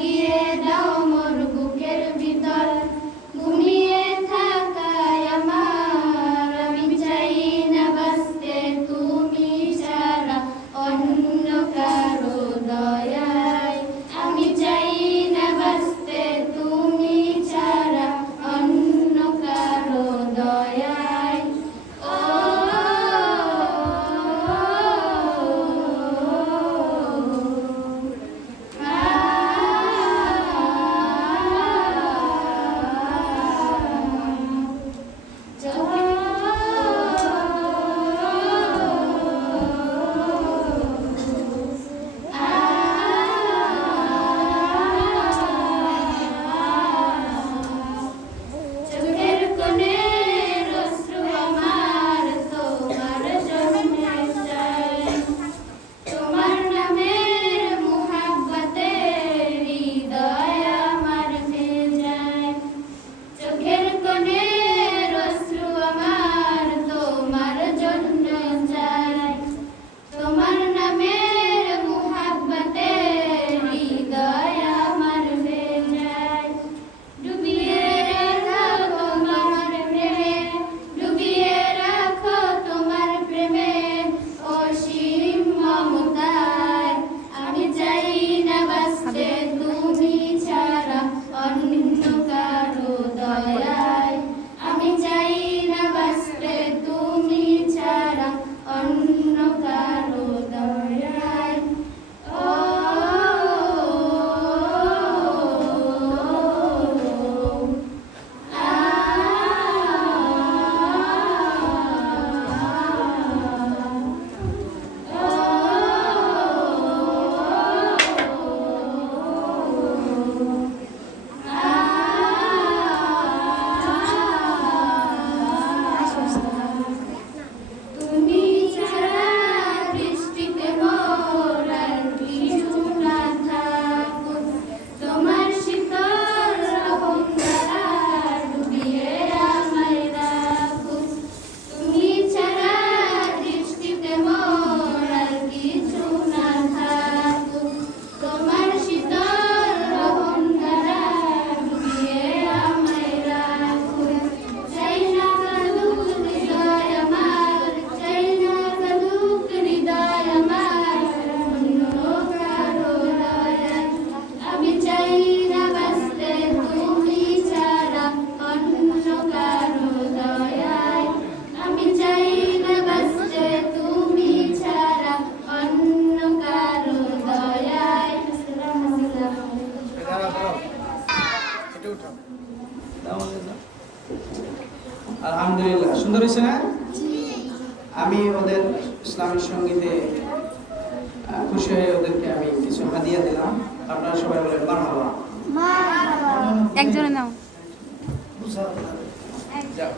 জাগিয়ে দাও মোর বুকের ভিতর ঘুমিয়ে থাকায় আমার আমি চাই না বাঁচতে তুমি ছাড়া অন্য কারো দয়ায় আমি চাই না বাঁচতে তুমি ছাড়া অন্য কারো দয়ায় ও চোখের কোণের অশ্রু আমার তোমার জন্যে চাই তোমার নামের মুহাব্বতে হৃদয় আমার ভেজায় চোখের কোণের অশ্রু আমার তোমার জন্য চাই তোমার নামের মুহাব্বতে হৃদয় আমার ভেজায় ডুবিয়ে রাখো তোমার প্রেমে ডুবিয়ে রাখো তোমার প্রেমে অসীম মমতায় আমি চাই না বাঁচতে তুমি ছাড়া অন্য কারো দয়ায় আমি চাই না বাঁচতে তুমি ছাড়া অন্য কারো দয়ায় ও তুমি ছাড়া দৃষ্টিতে মোর আর কিছু না থাকুক তোমার শীতল রহম দ্বারা ডুবিয়ে আমায় রাখুক তুমি ছাড়া দৃষ্টিতে মোর আর কিছু না থাকুক তোমার শীতল রহম দ্বারা ডুবিয়ে আমায় রাখুক চাই না কাঁদুক হৃদয় আমার চাই না কাঁদুক হৃদয় আমার অন্য কারো দয়ায় আমি চাই না বাঁচতে তুমি ছাড়া অন্য কারো দয়ায় আমি চাই না বাঁচতে তুমি ছাড়া অন্য কারো দয়ায় আলহামদুলিল্লাহ, সুন্দর হয়েছে না? আমি ওদের ইসলামিক সঙ্গীতে খুশি হয়ে ওদেরকে আমি কিছু হাদিয়া দিলাম। আপনারা সবাই বলেন মারহাবা। একজনে নাও। যাও।